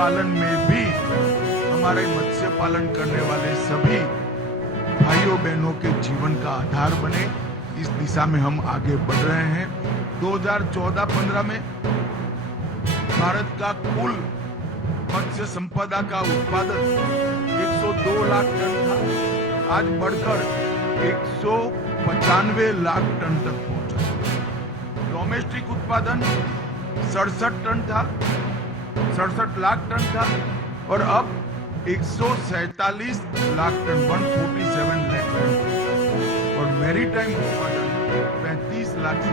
पालन में भी हमारे मत्स्य पालन करने वाले सभी भाइयों बहनों के जीवन का आधार बने, इस दिशा में हम आगे बढ़ रहे हैं। 2014-15 में भारत का कुल मत्स्य संपदा का उत्पादन 102 लाख टन था, आज बढ़कर 195 लाख टन तक पहुंचा। डोमेस्टिक उत्पादन 67 लाख टन था और अब 147 लाख टन 147 लाख टन और मैरीटाइम उत्पादन 35 लाख से